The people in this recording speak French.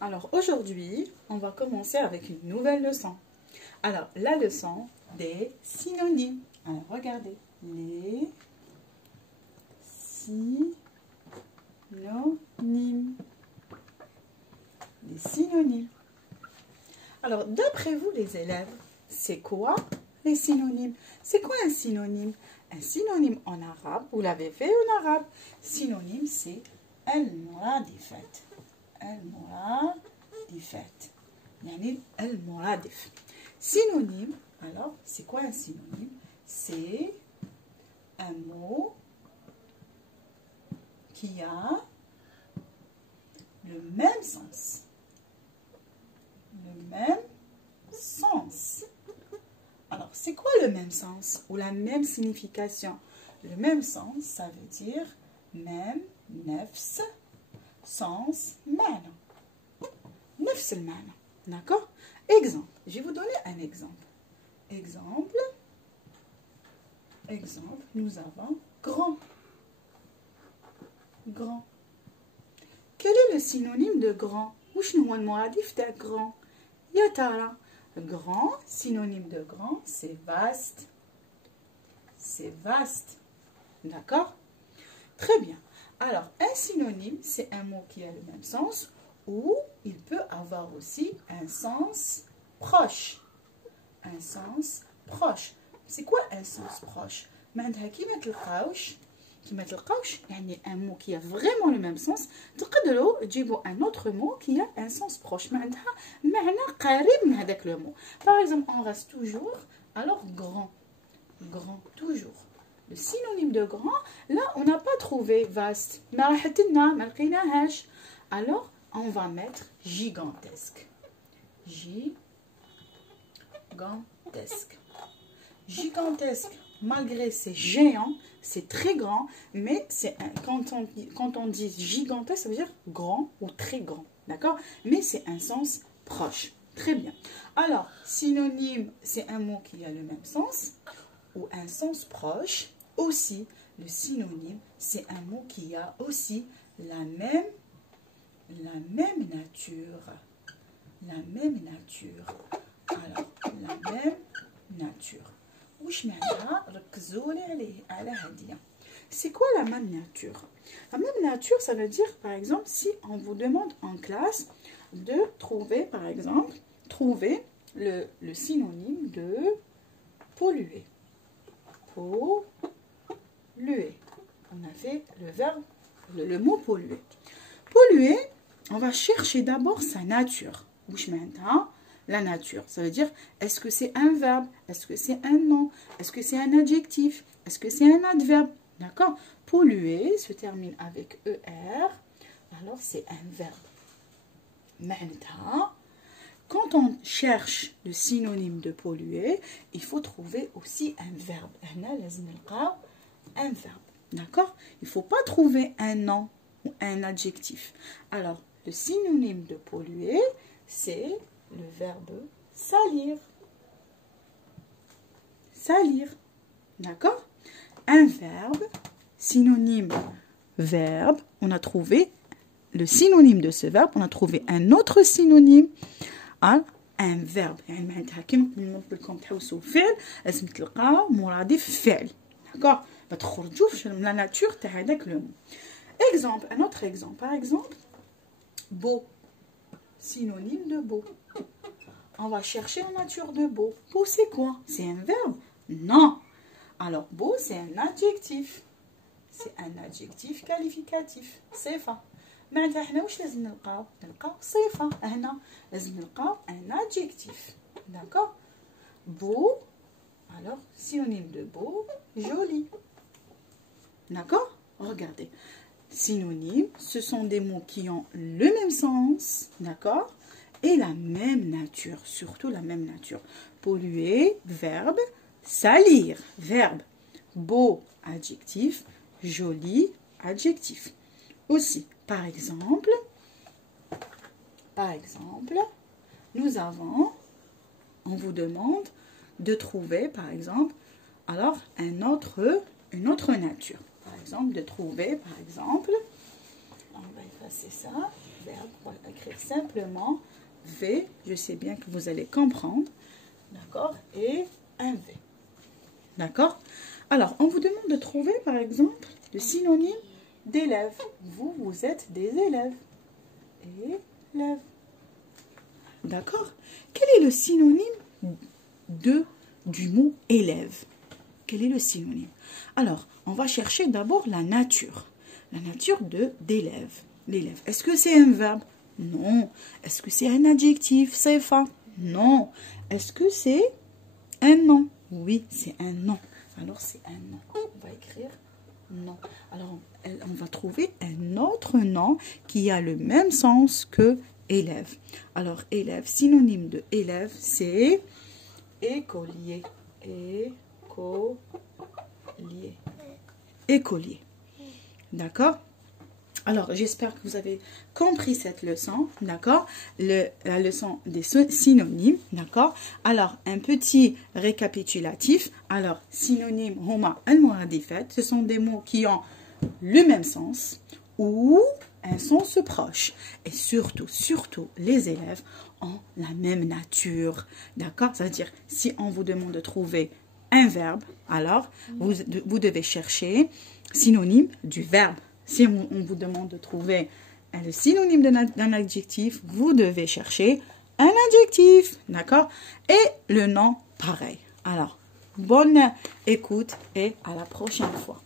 Alors aujourd'hui, on va commencer avec une nouvelle leçon. Alors, la leçon des synonymes. Alors, regardez. Les synonymes. Les synonymes. Alors, d'après vous les élèves, c'est quoi les synonymes? C'est quoi un synonyme? Un synonyme en arabe, vous l'avez fait en arabe. Synonyme, c'est al-muradifat. Al-muradifat. Yani al-muradif. Synonyme, alors, c'est quoi un synonyme? C'est un mot qui a le même sens. Le même sens. Alors, c'est quoi le même sens ou la même signification? Le même sens, ça veut dire même, nefs, sens, mana. Nefs le mana. D'accord? Exemple. Je vais vous donner un exemple. Exemple, nous avons grand. Grand. Quel est le synonyme de grand? وشنو هو المرادف تاع grand؟ يا ترى grand, synonyme de grand, c'est vaste. C'est vaste. D'accord? Très bien. Alors, un synonyme, c'est un mot qui a le même sens ou il peut avoir aussi un sens proche. Un sens proche. C'est quoi un sens proche? معناتها كيما تلقاوش يعني un mot qui a vraiment le même sens تقدروا تجيبوا un autre mot qui a un sens proche معناتها معنى قريب من هذاك le mot. Par exemple, on reste toujours alors grand. Grand toujours. Le synonyme de grand, là on n'a pas trouvé vaste. ما راحت لنا ما لقيناهاش. Alors on va mettre gigantesque. Gigantesque. Gigantesque. Malgré c'est géant, c'est très grand, mais quand on dit gigantesque, ça veut dire grand ou très grand, d'accord? Mais c'est un sens proche. Très bien. Alors, synonyme, c'est un mot qui a le même sens ou un sens proche. Aussi, le synonyme, c'est un mot qui a aussi la même nature. La même nature. Alors, la même nature. C'est quoi la même nature? La même nature, ça veut dire, par exemple, si on vous demande en classe de trouver, par exemple, le synonyme de polluer. Polluer. On a fait le verbe, le mot polluer. Polluer, on va chercher d'abord sa nature. La nature, ça veut dire, est-ce que c'est un verbe? Est-ce que c'est un nom? Est-ce que c'est un adjectif? Est-ce que c'est un adverbe? D'accord? Polluer se termine avec ER, alors c'est un verbe. Maintenant, quand on cherche le synonyme de polluer, il faut trouver aussi un verbe. Un verbe. D'accord? Il ne faut pas trouver un nom ou un adjectif. Alors, le synonyme de polluer, c'est le verbe salir. Salir. D'accord? Un verbe, synonyme verbe, on a trouvé le synonyme de ce verbe, on a trouvé un autre synonyme à un verbe. يعني معناتها كيما نقول لكم تحوسوا فعل لازم تلقاو مرادف فعل. D'accord? ما تخرجوش من لا ناتور تاع هذاك لو مو. Exemple, un autre exemple. Par exemple, beau. Synonyme de beau. On va chercher la nature de beau. Beau, c'est quoi? C'est un verbe? Non. Alors, beau, c'est un adjectif. C'est un adjectif qualificatif. صفة. معناتها احنا واش لازم نلقاو صفة. هنا لازم نلقاو un adjectif. D'accord? Beau. Alors, synonyme de beau, joli. D'accord? Regardez. Synonymes, ce sont des mots qui ont le même sens, d'accord? Et la même nature, surtout la même nature. Polluer, verbe. Salir, verbe. Beau, adjectif. Joli, adjectif. Aussi, par exemple, nous avons, on vous demande de trouver, par exemple, alors une autre nature. Par exemple, de trouver, par exemple, on va effacer ça. verbe. On va écrire simplement V. Je sais bien que vous allez comprendre. D'accord? Et un V. D'accord? Alors, on vous demande de trouver, par exemple, le synonyme d'élève. Vous, vous êtes des élèves. Élève. D'accord? Quel est le synonyme du mot élève? Quel est le synonyme? Alors, on va chercher d'abord la nature. La nature d'élève. L'élève. Est-ce que c'est un verbe? Non. Est-ce que c'est un adjectif? Sifa? Non. Est-ce que c'est un nom? Oui, c'est un nom. Alors, c'est un nom. On va écrire nom. Alors, on va trouver un autre nom qui a le même sens que élève. Alors, élève, synonyme de élève, c'est écolier. Écolier. Écolier. D'accord? Alors, j'espère que vous avez compris cette leçon, d'accord? La leçon des synonymes, d'accord? Alors, un petit récapitulatif. Alors, synonymes, huma al-muradifat, ce sont des mots qui ont le même sens ou un sens proche. Et surtout, les élèves ont la même nature, d'accord? C'est-à-dire, si on vous demande de trouver un verbe, alors, vous devez chercher synonyme du verbe. Si on vous demande de trouver le synonyme d'un adjectif, vous devez chercher un adjectif, d'accord? Et le nom, pareil. Alors, bonne écoute et à la prochaine fois.